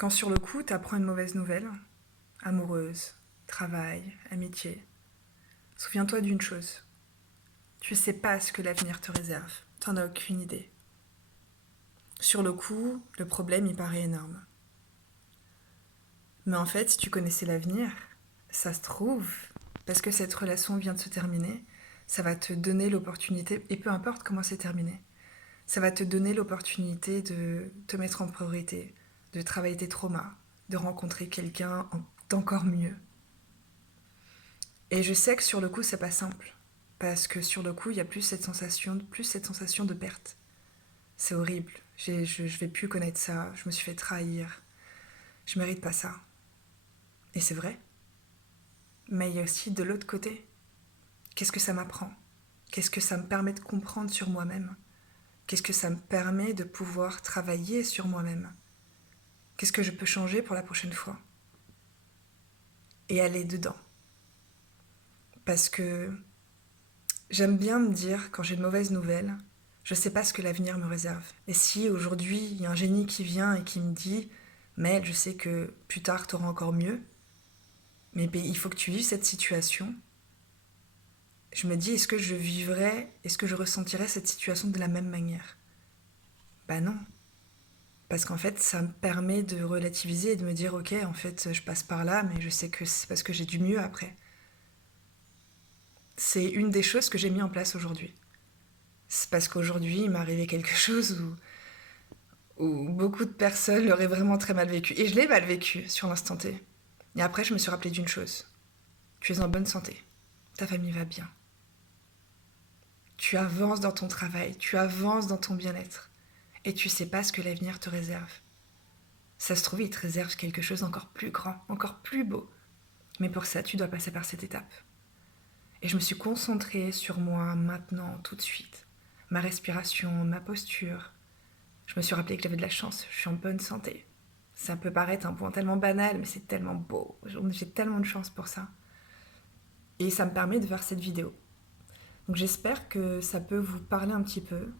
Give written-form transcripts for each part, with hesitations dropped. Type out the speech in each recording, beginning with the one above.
Quand sur le coup, t'apprends une mauvaise nouvelle, amoureuse, travail, amitié, souviens-toi d'une chose. Tu sais pas ce que l'avenir te réserve. T'en as aucune idée. Sur le coup, le problème y paraît énorme. Mais en fait, si tu connaissais l'avenir, ça se trouve, parce que cette relation vient de se terminer, ça va te donner l'opportunité, et peu importe comment c'est terminé, ça va te donner l'opportunité de te mettre en priorité, de travailler tes traumas, de rencontrer quelqu'un d'encore mieux. Et je sais que sur le coup, c'est pas simple. Parce que sur le coup, il y a plus cette sensation de perte. C'est horrible. Je vais plus connaître ça. Je me suis fait trahir. Je mérite pas ça. Et c'est vrai. Mais il y a aussi de l'autre côté. Qu'est-ce que ça m'apprend? Qu'est-ce que ça me permet de comprendre sur moi-même? Qu'est-ce que ça me permet de pouvoir travailler sur moi-même? Qu'est-ce que je peux changer pour la prochaine fois? Et aller dedans. Parce que j'aime bien me dire, quand j'ai une mauvaise nouvelle, je sais pas ce que l'avenir me réserve. Et si aujourd'hui, il y a un génie qui vient et qui me dit, Mel, je sais que plus tard, tu auras encore mieux, mais il faut que tu vives cette situation. Je me dis, est-ce que je ressentirais cette situation de la même manière? Bah non. Parce qu'en fait, ça me permet de relativiser et de me dire, ok, en fait, je passe par là, mais je sais que c'est parce que j'ai du mieux après. C'est une des choses que j'ai mis en place aujourd'hui. C'est parce qu'aujourd'hui, il m'est arrivé quelque chose où beaucoup de personnes l'auraient vraiment très mal vécu. Et je l'ai mal vécu sur l'instant T. Et après, je me suis rappelé d'une chose. Tu es en bonne santé. Ta famille va bien. Tu avances dans ton travail. Tu avances dans ton bien-être. Et tu sais pas ce que l'avenir te réserve. Ça se trouve, il te réserve quelque chose d'encore plus grand, encore plus beau. Mais pour ça, tu dois passer par cette étape. Et je me suis concentrée sur moi maintenant, tout de suite. Ma respiration, ma posture. Je me suis rappelé que j'avais de la chance. Je suis en bonne santé. Ça peut paraître un point tellement banal, mais c'est tellement beau. J'ai tellement de chance pour ça. Et ça me permet de faire cette vidéo. Donc j'espère que ça peut vous parler un petit peu.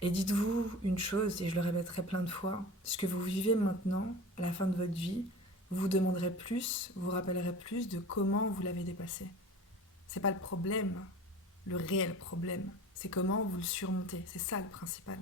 Et dites-vous une chose, et je le répéterai plein de fois, ce que vous vivez maintenant, à la fin de votre vie, vous vous demanderez plus, vous rappellerez plus de comment vous l'avez dépassé. C'est pas le problème, le réel problème. C'est comment vous le surmontez. C'est ça le principal.